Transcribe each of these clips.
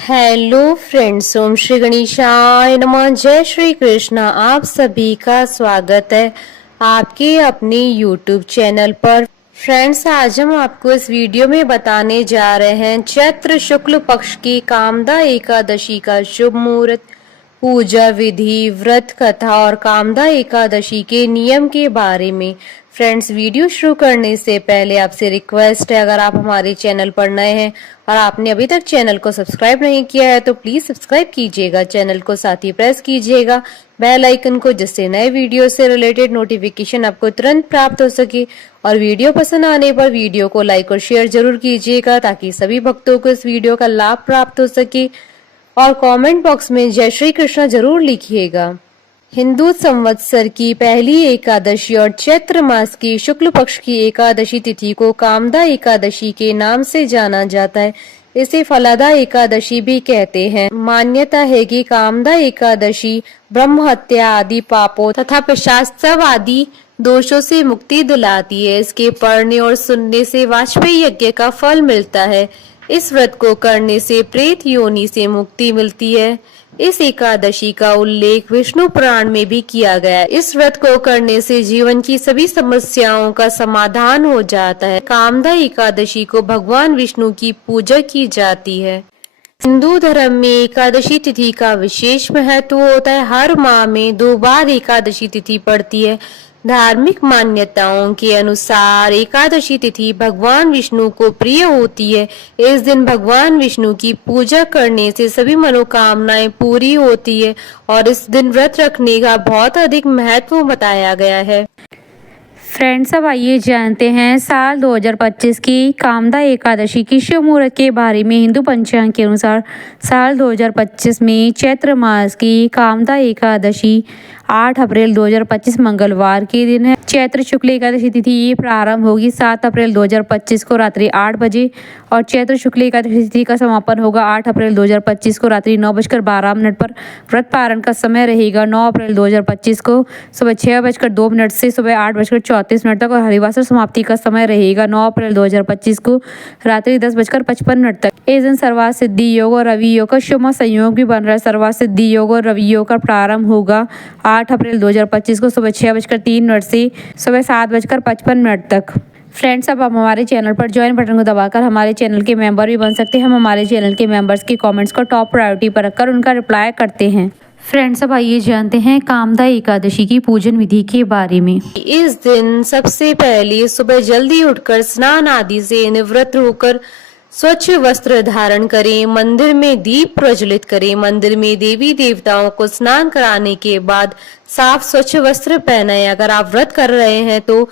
Hello friends, ओम श्री गणेशाय नमः। जय श्री कृष्ण। आप सभी का स्वागत है आपके अपने यूट्यूब चैनल पर। फ्रेंड्स, आज हम आपको इस वीडियो में बताने जा रहे हैं चैत्र शुक्ल पक्ष की कामदा एकादशी का शुभ मुहूर्त, पूजा विधि, व्रत कथा और कामदा एकादशी के नियम के बारे में। फ्रेंड्स, वीडियो शुरू करने से पहले आपसे रिक्वेस्ट है, अगर आप हमारे चैनल पर नए हैं और आपने अभी तक चैनल को सब्सक्राइब नहीं किया है तो प्लीज सब्सक्राइब कीजिएगा चैनल को, साथ ही प्रेस कीजिएगा बेल आइकन को, जिससे नए वीडियो से रिलेटेड नोटिफिकेशन आपको तुरंत प्राप्त हो सके। और वीडियो पसंद आने पर वीडियो को लाइक और शेयर जरूर कीजिएगा ताकि सभी भक्तों को इस वीडियो का लाभ प्राप्त हो सके। और कमेंट बॉक्स में जय श्री कृष्ण जरूर लिखिएगा। हिंदू संवत्सर की पहली एकादशी और चैत्र मास की शुक्ल पक्ष की एकादशी तिथि को कामदा एकादशी के नाम से जाना जाता है। इसे फलादा एकादशी भी कहते हैं। मान्यता है कि कामदा एकादशी ब्रह्म हत्या आदि पापों तथा पिशाचत्व आदि दोषों से मुक्ति दिलाती है। इसके पढ़ने और सुनने से वाजपेयी यज्ञ का फल मिलता है। इस व्रत को करने से प्रेत योनि से मुक्ति मिलती है। इस एकादशी का उल्लेख विष्णु पुराण में भी किया गया है। इस व्रत को करने से जीवन की सभी समस्याओं का समाधान हो जाता है। कामदा एकादशी को भगवान विष्णु की पूजा की जाती है। हिंदू धर्म में एकादशी तिथि का विशेष महत्व होता है। हर माह में 2 बार एकादशी तिथि पड़ती है। धार्मिक मान्यताओं के अनुसार एकादशी तिथि भगवान विष्णु को प्रिय होती है। इस दिन भगवान विष्णु की पूजा करने से सभी मनोकामनाएं पूरी होती है और इस दिन व्रत रखने का बहुत अधिक महत्व बताया गया है। फ्रेंड्स, अब आइए जानते हैं साल 2025 की कामदा एकादशी की शुभ मुहूर्त के बारे में। हिंदू पंचांग के अनुसार साल 2025 में चैत्र मास की कामदा एकादशी 8 अप्रैल 2025 मंगलवार के दिन है। चैत्र शुक्ल एकादशी तिथि प्रारंभ होगी 7 अप्रैल 2025 को रात्रि 8 बजे और चैत्र शुक्ल एकादशी तिथि का समापन होगा 8 अप्रैल 2025 को रात्रि 9:12 पर। व्रत पारण का समय रहेगा 9 अप्रैल 2025 को सुबह 6:02 से सुबह 8:34 तक और हरिवासर समाप्ति का समय रहेगा 9 अप्रैल 2025 को रात्रि 10:55 तक। इस दिन सर्वार्थ सिद्धि योग और रवि योग का शुभ संयोग भी बन रहा है। सर्वार्थ सिद्धि योग और रवि योग का प्रारंभ होगा 8 अप्रैल 2025 को सुबह 6:03 से सुबह 7:55 तक। फ्रेंड्स, अब आप हमारे चैनल पर ज्वाइन बटन को दबाकर हमारे चैनल के मेंबर भी बन सकते हैं। हम हमारे चैनल के मेंबर्स के कमेंट्स को टॉप प्रायोरिटी पर रखकर उनका रिप्लाई करते हैं। फ्रेंड्स, अब आइए जानते हैं कामदा एकादशी की पूजन विधि के बारे में। इस दिन सबसे पहले सुबह जल्दी उठकर स्नान आदि से निवृत्त होकर स्वच्छ वस्त्र धारण करें। मंदिर में दीप प्रज्वलित करें। मंदिर में देवी देवताओं को स्नान कराने के बाद साफ स्वच्छ वस्त्र पहनाएं। अगर आप व्रत कर रहे हैं तो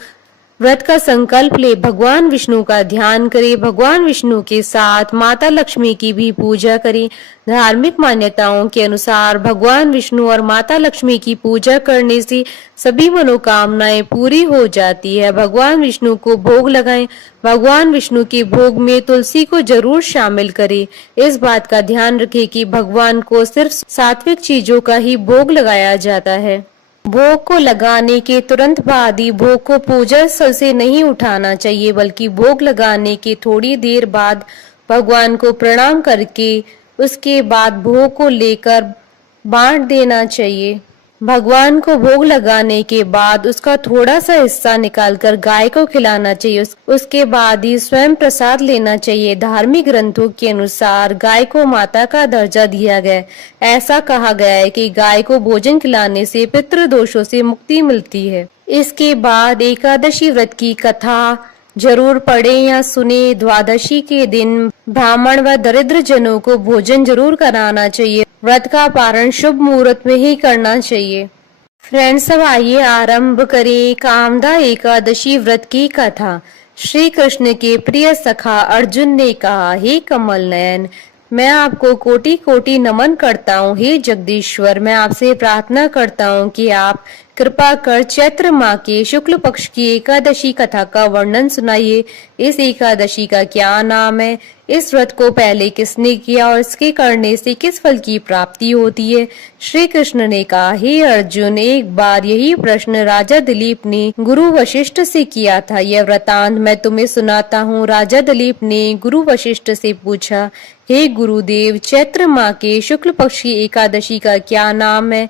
व्रत का संकल्प ले। भगवान विष्णु का ध्यान करें। भगवान विष्णु के साथ माता लक्ष्मी की भी पूजा करें। धार्मिक मान्यताओं के अनुसार भगवान विष्णु और माता लक्ष्मी की पूजा करने से सभी मनोकामनाएं पूरी हो जाती है। भगवान विष्णु को भोग लगाएं। भगवान विष्णु के भोग में तुलसी को जरूर शामिल करें। इस बात का ध्यान रखें कि भगवान को सिर्फ सात्विक चीजों का ही भोग लगाया जाता है। भोग को लगाने के तुरंत बाद ही भोग को पूजा स्थल से नहीं उठाना चाहिए, बल्कि भोग लगाने के थोड़ी देर बाद भगवान को प्रणाम करके उसके बाद भोग को लेकर बांट देना चाहिए। भगवान को भोग लगाने के बाद उसका थोड़ा सा हिस्सा निकालकर गाय को खिलाना चाहिए। उसके बाद ही स्वयं प्रसाद लेना चाहिए। धार्मिक ग्रंथों के अनुसार गाय को माता का दर्जा दिया गया है। ऐसा कहा गया है कि गाय को भोजन खिलाने से पितृ दोषों से मुक्ति मिलती है। इसके बाद एकादशी व्रत की कथा जरूर पढ़ें या सुने। द्वादशी के दिन ब्राह्मण व दरिद्र जनों को भोजन जरूर कराना चाहिए। व्रत का पारण शुभ मुहूर्त में ही करना चाहिए। फ्रेंड्स, अब आइए आरंभ करें कामदा एकादशी व्रत की कथा। श्री कृष्ण के प्रिय सखा अर्जुन ने कहा, हे कमल नयन, मैं आपको कोटि कोटि नमन करता हूँ। हे जगदीश्वर, मैं आपसे प्रार्थना करता हूँ कि आप कृपा कर चैत्र माह के शुक्ल पक्ष की एकादशी कथा का वर्णन सुनाइए। इस एकादशी का क्या नाम है? इस व्रत को पहले किसने किया और इसके करने से किस फल की प्राप्ति होती है? श्री कृष्ण ने कहा, हे अर्जुन, एक बार यही प्रश्न राजा दिलीप ने गुरु वशिष्ठ से किया था। यह वृतांत मैं तुम्हें सुनाता हूँ। राजा दिलीप ने गुरु वशिष्ठ से पूछा, हे गुरुदेव, चैत्र माह के शुक्ल पक्ष की एकादशी का क्या नाम है?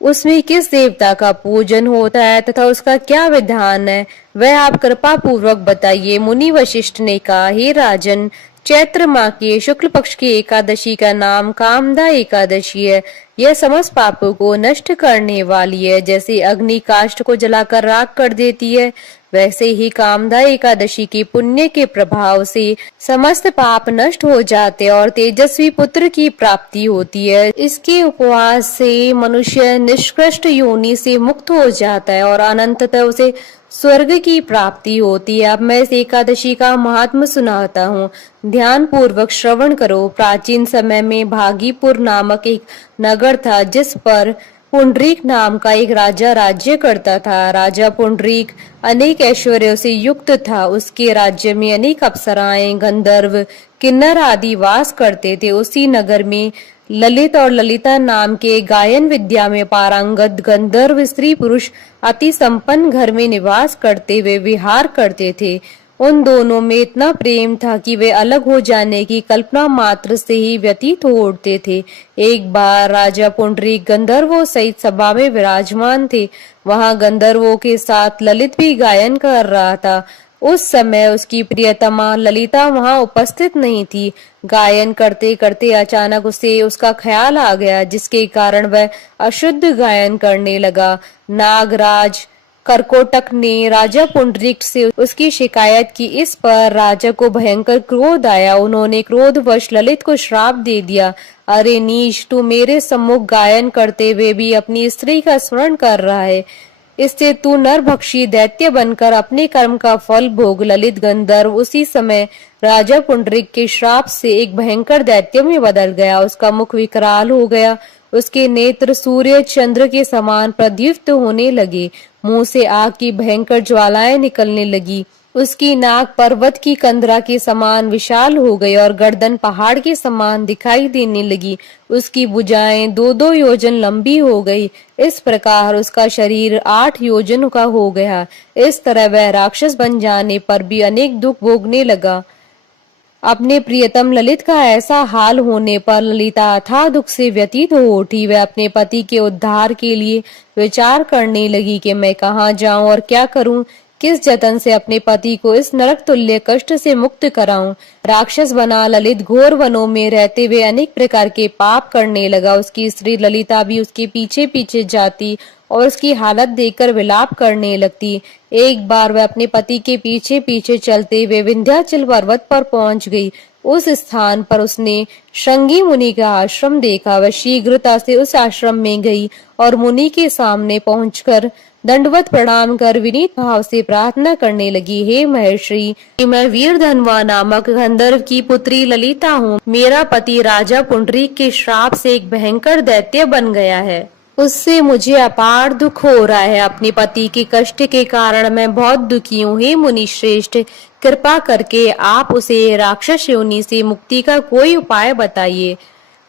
उसमें किस देवता का पूजन होता है तथा उसका क्या विधान है, वह आप कृपा पूर्वक बताइए। मुनि वशिष्ठ ने कहा, हे राजन, चैत्र माह के शुक्ल पक्ष की एकादशी का नाम कामदा एकादशी है। यह समस्त पापों को नष्ट करने वाली है। जैसे अग्नि काष्ठ को जलाकर राख कर देती है, वैसे ही कामदा एकादशी के पुण्य के प्रभाव से समस्त पाप नष्ट हो जाते और तेजस्वी पुत्र की प्राप्ति होती है। इसके उपवास से मनुष्य निष्कृष्ट योनि से मुक्त हो जाता है और अनंततः उसे स्वर्ग की प्राप्ति होती है। अब मैं इस एकादशी का महात्म सुनाता हूँ, ध्यान पूर्वक श्रवण करो। प्राचीन समय में भागीपुर नामक एक नगर था, जिस पर पुंडरीक नाम का एक राजा राज्य करता था। राजा पुंडरीक अनेक ऐश्वर्यों से युक्त था। उसके राज्य में अनेक अप्सराएं, गंधर्व, किन्नर आदि वास करते थे। उसी नगर में ललित और ललिता नाम के गायन विद्या में पारंगत गंधर्व स्त्री पुरुष अति संपन्न घर में निवास करते हुए विहार करते थे। उन दोनों में इतना प्रेम था कि वे अलग हो जाने की कल्पना मात्र से ही व्यतीत हो उठते थे। एक बार राजा पुंडरीक गंधर्वों सहित सभा में विराजमान थे। वहां गंधर्वों के साथ ललित भी गायन कर रहा था। उस समय उसकी प्रियतमा ललिता वहां उपस्थित नहीं थी। गायन करते करते अचानक उसे उसका ख्याल आ गया, जिसके कारण वह अशुद्ध गायन करने लगा। नागराज करकोटक ने राजा पुंडरीक से उसकी शिकायत की। इस पर राजा को भयंकर क्रोध आया। उन्होंने क्रोधवश ललित को श्राप दे दिया, अरे नीच, तू मेरे सम्मुख गायन करते हुए भी अपनी स्त्री का स्मरण कर रहा है। इससे तू नरभक्षी दैत्य बनकर अपने कर्म का फल भोग। ललित गंधर्व उसी समय राजा पुंडरीक के श्राप से एक भयंकर दैत्य में बदल गया। उसका मुख विकराल हो गया, उसके नेत्र सूर्य चंद्र के समान प्रदीप्त होने लगे, मुंह से आग की भयंकर ज्वालाएं निकलने लगी। उसकी नाक पर्वत की कंदरा के समान विशाल हो गई और गर्दन पहाड़ के समान दिखाई देने लगी। उसकी भुजाएं 2-2 योजन लंबी हो गई। इस प्रकार उसका शरीर 8 योजन का हो गया। इस तरह वह राक्षस बन जाने पर भी अनेक दुख भोगने लगा। अपने प्रियतम ललित का ऐसा हाल होने पर ललिता अथाह दुख से व्यतीत हो उठी। वह अपने पति के उद्धार के लिए विचार करने लगी कि मैं कहाँ जाऊं और क्या करूं, किस जतन से अपने पति को इस नरक तुल्य कष्ट से मुक्त कराऊं। राक्षस बना ललित घोर वनों में रहते हुए अनेक प्रकार के पाप करने लगा। उसकी स्त्री ललिता भी उसके पीछे पीछे जाती और उसकी हालत देखकर विलाप करने लगती। एक बार वह अपने पति के पीछे पीछे चलते हुए विंध्याचल पर्वत पर पहुंच गई। उस स्थान पर उसने श्रृंगी मुनि का आश्रम देखा। वह शीघ्रता से उस आश्रम में गई और मुनि के सामने पहुंचकर दंडवत प्रणाम कर विनीत भाव से प्रार्थना करने लगी, हे महर्षि, मैं वीरधनवा नामक गंधर्व की पुत्री ललिता हूँ। मेरा पति राजा पुंडरीक के श्राप से एक भयंकर दैत्य बन गया है। उससे मुझे अपार दुख हो रहा है। अपने पति के कष्ट के कारण मैं बहुत दुखी हूँ। हे मुनि श्रेष्ठ, कृपा करके आप उसे राक्षस योनि से मुक्ति का कोई उपाय बताइए।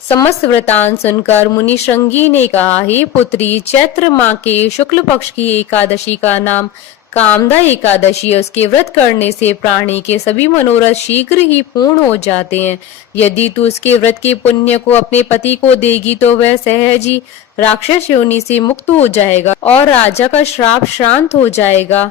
समस्त वृतांत सुनकर मुनि श्रृंगी ने कहा, हे पुत्री, चैत्र माह के शुक्ल पक्ष की एकादशी का नाम कामदा एकादशी है। उसके व्रत करने से प्राणी के सभी मनोरथ शीघ्र ही पूर्ण हो जाते हैं। यदि तू उसके व्रत के पुण्य को अपने पति को देगी तो वह सहज ही राक्षस योनि से मुक्त हो जाएगा और राजा का श्राप शांत हो जाएगा।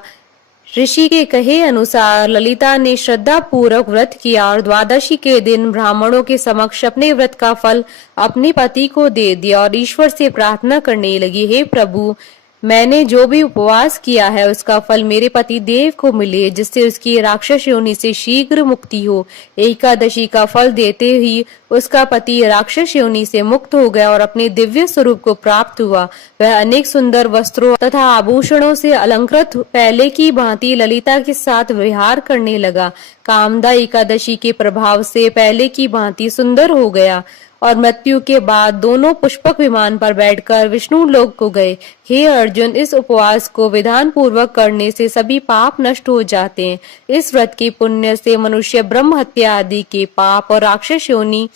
ऋषि के कहे अनुसार ललिता ने श्रद्धा पूर्वक व्रत किया और द्वादशी के दिन ब्राह्मणों के समक्ष अपने व्रत का फल अपने पति को दे दिया और ईश्वर से प्रार्थना करने लगी, हे प्रभु, मैंने जो भी उपवास किया है उसका फल मेरे पति देव को मिले, जिससे उसकी राक्षस योनि से शीघ्र मुक्ति हो। एकादशी का फल देते ही उसका पति राक्षस योनि से मुक्त हो गया और अपने दिव्य स्वरूप को प्राप्त हुआ। वह अनेक सुंदर वस्त्रों तथा आभूषणों से अलंकृत पहले की भांति ललिता के साथ विहार करने लगा। कामदा एकादशी के प्रभाव से पहले की भांति सुंदर हो गया और मृत्यु के बाद दोनों पुष्पक विमान पर बैठकर विष्णु लोक को गए। हे अर्जुन, इस उपवास को विधान पूर्वक करने से सभी पाप नष्ट हो जाते हैं। इस व्रत के पुण्य से मनुष्य ब्रह्म हत्या आदि के पाप और राक्षस योनि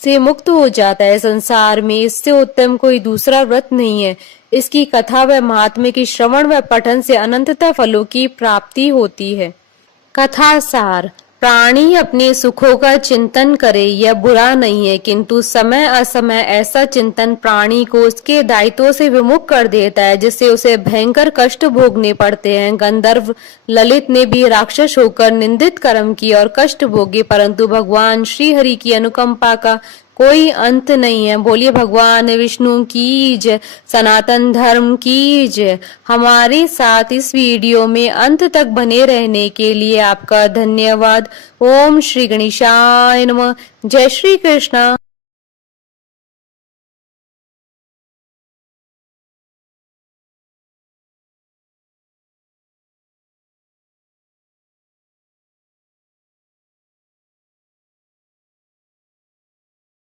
से मुक्त हो जाता है। संसार में इससे उत्तम कोई दूसरा व्रत नहीं है। इसकी कथा व महात्म्य की श्रवण व पठन से अनंतता फलों की प्राप्ति होती है। कथा सार। प्राणी अपने सुखों का चिंतन करे यह बुरा नहीं है, किंतु समय असमय ऐसा चिंतन प्राणी को उसके दायित्वों से विमुख कर देता है, जिससे उसे भयंकर कष्ट भोगने पड़ते हैं। गंधर्व ललित ने भी राक्षस होकर निंदित कर्म किए और कष्ट भोगे, परंतु भगवान श्री हरि की अनुकंपा का कोई अंत नहीं है। बोलिए भगवान विष्णु की जय, सनातन धर्म की जय। हमारे साथ इस वीडियो में अंत तक बने रहने के लिए आपका धन्यवाद। ओम श्री गणेशाय नमः। जय श्री कृष्णा।